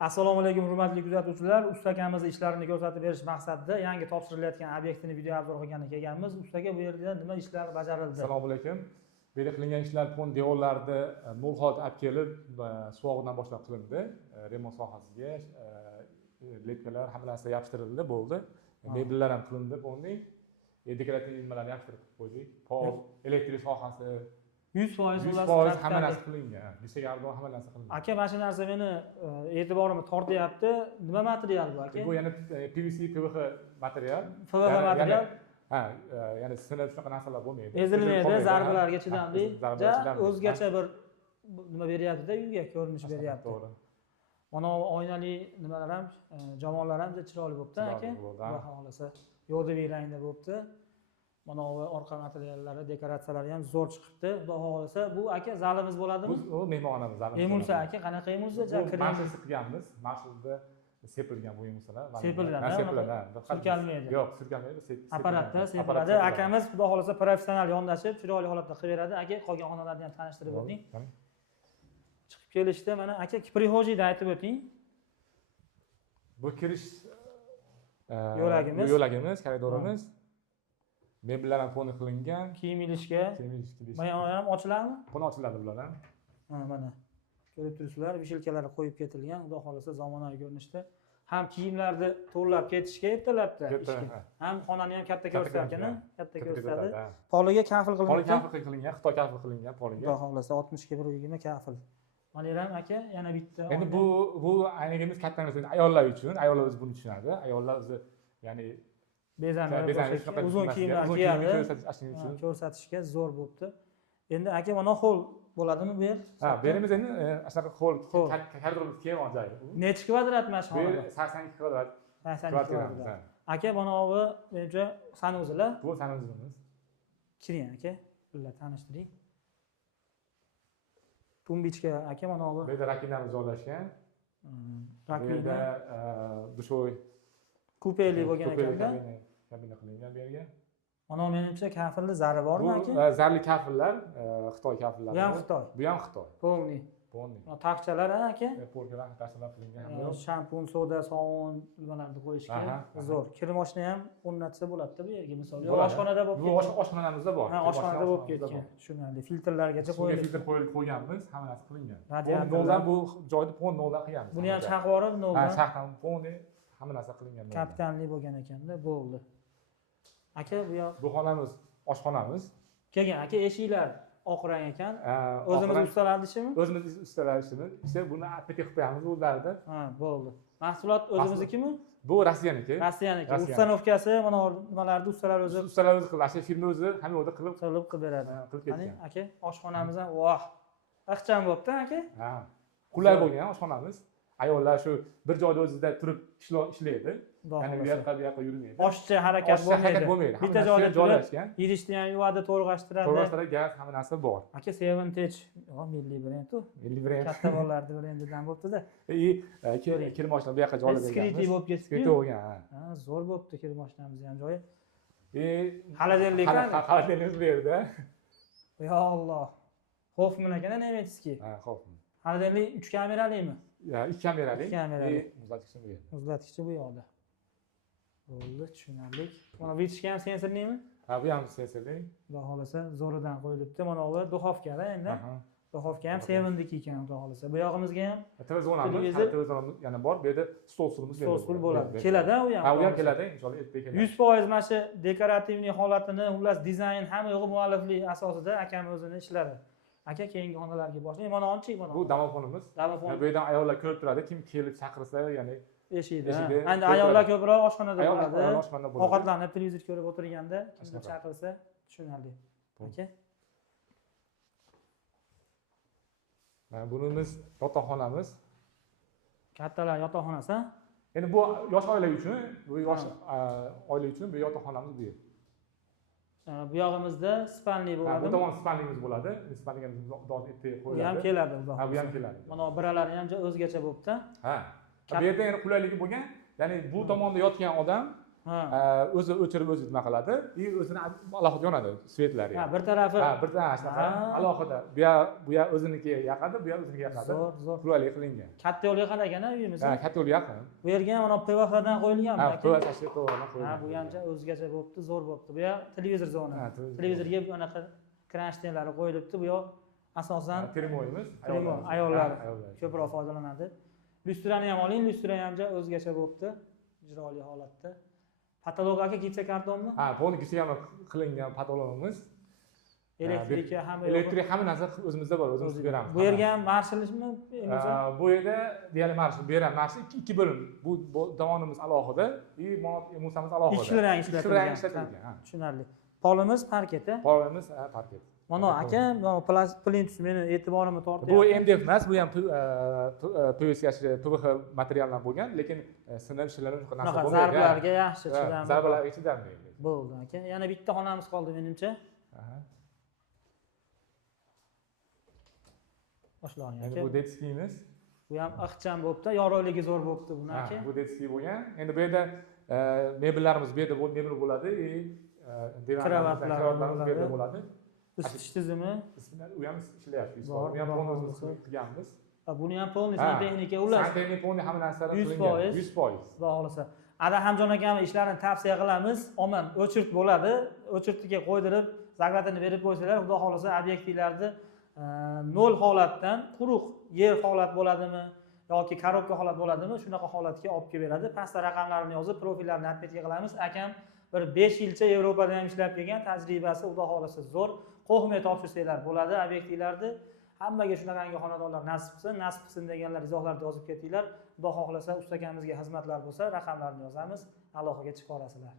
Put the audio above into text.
Assalomu alaykum hurmatli kuzatuvchilar. Usta akamiz ishlarini ko'rsatib berish maqsadida yangi topshirilayotgan obyektini video obzor qilgani kelganmiz. Ustaga bu yerda nima ishlar bajarildi? Assalomu alaykum. Bu yerda qilingan ishlar fon devorlarni nol holat olib kelib, suvog'idan boshlab qilindi. Remont sohasiga lepkalar hamma narsa yopishtirildi, bo'ldi. Mebellar ham qilindi, bo'ldi. Dekorativ nimalarni yopishtirib qo'ydik. Pol, elektrik sohasi 100% hamma narsa qilingan. Disegardon hamma narsa qilingan. Aka, mana shu narsa meni e'tiborimni tortyapti. Nima material bu aka? Bu yana PVC, PVH material. PVH material. Ha, ya'ni sinib shunaqa narsalar bo'lmaydi. Ezilmaydi, zarbalarga chidamli. O'zgacha bir nima beryapti-da, uyga ko'rinish beryapti. To'g'ri. Mana oynali nimalar ham, jamoalar ham chiroyli bo'pti aka. Xudo xolasa, yo'diviy rangda bo'pti. Mana bu orqa materiallari, dekoratsiyalari ham zo'r chiqibdi. Xudo xolasa, bu aka zalimiz bo'ladimi? Bu mehmonxonamiz, zalimiz. Emulsiya aka, qanaqa emulsiya? Mashina qilganmiz. Mashinada sepilgan bu emulsiyalar. Sepilgan. Surkalmaydi. Yo'q, surkalmaydi. Apparatda sepiladi. Akamiz xudo xolasa professional yondashib, chiroyli holatda qilib beradi. Aka, qolgan xonalarni ham tanishtirib o'ting. Chiqib kelishda mana aka prihojiyni aytib o'ting. Bu kirish yo'lagimiz, koridorimiz. Mebellar ham foni qilingan. Kiyim ilishga. Mana ham ochiladimi? Fon ochiladi bular ham. Mana ko'rib turibsizlar, vishelkalari qo'yib ketilgan. Xudo xolasa zamonaviy ko'rinishda. Ham kiyimlarni to'g'rilab ketishga ertalabda ishga. Ham xonani ham katta ko'rsatgan, katta ko'rsatadi. Poliga kafil qilingan. Poli kafil qilingan, Xitoy kafil qilingan poliga. Xudo xolasa 60 ga 120 kafil. Mana ham aka yana bitta. Endi bu aynigimiz katta emas, ayollar uchun. Ayollar o'zi buni tushunadi. Ayollar o'zi ya'ni bezanish uzun kiyimlar kiyadi, ko'rsatishga zo'r bo'libdi. Endi aka mana xol bo'ladimi bu yer? Ha, berimiz endi shunaqa xol koridor kiyim joyi. Necha kvadrat mana shu? 82 kvadrat. 82 kvadrat. Aka, mana bu menimcha sanuzlar. Bu sanuzimiz. Kiring aka, birga tanishtiring. Tumbichka aka, mana bu. Bu yerda rakinamiz joylashgan. Rakina. Dushoy. Kupeli bo'lgan ekanda. Kabina qilingan bu yerga. Mana menimcha kafilli zari bormi aka? Bu zarli kafillar, Xitoy kafillari. Bu ham Xitoy. Bu ham Xitoy. Polni. Taqchalar aka? Polkalar narsalar qilingan. Shampun, soda, sovun nimalarni qo'yishga zo'r. Kir moshina ham o'rnatsa bo'ladi-da bu yerga, misol. Oshxonada bo'lib ketgan. Bu oshxonamizda bor. Ha, oshxonada bo'lib ketgan. Shunday filtrlargacha qo'yilgan. Filtr qo'yganmiz, hamma narsa qilingan. Radiatorlar bu joyni pon noldan qilganmiz. Buni ham chaqvori noldan. Ha, chaqdan ponni hamma narsa qilingan. Kapitanli bo'lgan ekanda, bo'ldi. Aka, bu yoq bu xonamiz oshxonamiz. Kelgan aka, eshiklar oq rang ekan. O'zimiz ustalarni ishimi? O'zimiz ustalar ishimi. İşte buni aptek qilib qo'yamiz ularda. Ha, bo'ldi. Mahsulot o'zimiznikimi? Bu Rossiyaniki. Rossiyaniki. Ustanovkasi, mana nimalarni ustalar o'zi qiladi. Asli firma o'zi hamma yoqda qilib beradi. Qilib ketgan. Aka, oshxonamiz ham voh. Ixcham bo'pti aka? Ha. Qulay bo'lgan oshxonamiz. Ayollar shu bir joyda o'zida turib ishlaydi. Ya'ni bu yoqqa yurmaydi. Oshcha harakat bo'lmaydi. Bitta joyda joylashgan. Idishni ham yuvadi, to'g'rashtiradi. Gaz hamma narsa bor. Aka, Seventage, milliy brend-ku. Milliy brend. Katta bolalarning brendidan bo'pti-da. Kir moshina bu yoqqa joylagan. Skriti bo'lib ketdi. Skriti bo'lgan. Ha, zo'r bo'pti kir moshinamiz ham joyi. Xaladelnik qani? Xaladelnik bu yerda. Ya Alloh. Hoffman ekan, Nemetskiy. Ha, Hoffman. Xaladelnik 3 kameralimi? Ya, 2 kamerali. 2 kamerali. Muzlatkichi bu yerda. Muzlatkichi bu yoqda. Bo'ldi, tushunarli. Mana vitishga ham sensorlimi? Ha, bu ham sensorli. Xudo xolasa zo'ridan qo'yilibdi. Mana bu duxovka-da endi. Duxovka ham Sevendiki ekan, xudo xolasa. Bu yog'imizga ham televizorimiz, televizorimiz yana bor. Bu yerda stol stulimiz bor. Stol bo'ladi. Keladi u ham. Ha, u ham keladi, inshaalloh ertaga keladi. 100% mana shu dekorativniy holatini, xullas dizayn hamma yo'g'i mualliflik asosida akam o'zini ishlari. Aka, keyingi xonalarga boshlaymiz. Mana onchi, mana. Bu damofonimiz. Bu yerdan ayollar ko'rib turadi, kim kelib chaqirsa, ya'ni eshikda. Endi ayollar ko'proq oshxonada bo'ladi. Ovqatlanib, televizor ko'rib o'tirganda kimdir chaqirsa, tushunarli. Aka. Mana bunimiz yotoqxonamiz. Kattalar yotoqxonasi. Endi bu yosh oila uchun, bu yosh oila uchun bu yotoqxonamiz bu yer. Bu yog'imizda spanli bo'ladi. Bu tomon spanlimiz bo'ladi. Spanliga dod etib qo'yiladi. Bu ham keladi, Ha, bu ham keladi. Mana biralari ham o'zgacha bo'pti. Ha. Bu yerda yana qulayligi bo'lgan, ya'ni bu tomonda yotgan odam o'zi o'chirib o'zi nima qiladi и o'zini alohida yonadi svetlari. Ha, bir tarafi. Ha, bir tarafi shunaqa alohida. Bu ya o'ziniki yoqadi, bu ya o'ziniki yoqadi. Zo'r. Qulay qilingan. Katta yo'lga qaragana uyimiz. Ha, katta yo'l yaqin. Bu yerga ham mana PVHdan qo'yilganmi? Ha, PVH to'g'ri qo'yilgan. Ha, bu hamcha o'zgacha bo'pti, zo'r bo'pti. Bu yoq televizor zona. Televizorga bunaqa kranshtenlari qo'yilibdi. Bu yoq asosan termoyimiz, ayollar ko'proq foydalanadi. Lustrani ham oling, lustra hamcha o'zgacha bo'pti. Chiroyli holatda. Patolog aka gipsa kartonmi? Ha, polniki ham qilingan patologimiz. Elektrika hamma elektrik hamma narsa o'zimizda bor, o'zimiz beramiz. Bu yerga ham marshallashmi? Bu yerda deyarli marshal beramiz. Marshal ikki bo'lim. Bu davonimiz alohida, emusamiz alohida. Ikkita rang ishlatilgan. Tushunarli. Polimiz parketi. Polimiz parket. Mana aka, plintus meni e'tiborimni tortyapti. Bu MDF emas, bu ham PVC PVH materialdan bo'lgan, lekin sinib ishlanib shunaqa narsa bo'lmaydi. Zarbalarga yaxshi chidamli. Zarbalarga chidamli. Bo'ldi aka. Yana bitta xonamiz qoldi menimcha. Boshlang aka. Endi bu detskiyimiz. Bu ham ixcham bo'pti, yorug'ligi zo'r bo'pti buni aka. Bu detskiy bo'lgan. Endi bu yerda mebellarimiz bu yerda mebel bo'ladi, kravatlarimiz bu yerda bo'ladi. Isitish tizimi. U ham ishlayapti. Bu ham polnimiz qilganmiz. Buni ham polniy santexnika ular. Santexnika polniy hamma narsalar 100%. 100%. Xudo xolasa. Ada Hamjon akamiz ishlarini tavsiya qilamiz. Omon o'chirt bo'ladi. O'chirtiga qo'ydirib, zagratini berib qo'ysalar, xudo xolasa obyektivlarni nol holatdan quruq yer holat bo'ladimi yoki korobka holat bo'ladimi, shunaqa holatga olib kelib beradi. Pastda raqamlarini yozib, profillarni atmetga qilamiz. Akam bir 5 yilcha Yevropada ham ishlab kelgan, tajribasi xudo xolasa zo'r. Qo'hmay topshirsanglar bo'ladi obyektivlarni. Hammaga shunaqangi xonadonlar nasib qilsin deganlar izohlarda yozib ketinglar. Xudo xohlasa ustakamizga xizmatlar bo'lsa, raqamlarni yozamiz, aloqaga chiqib olasizlar.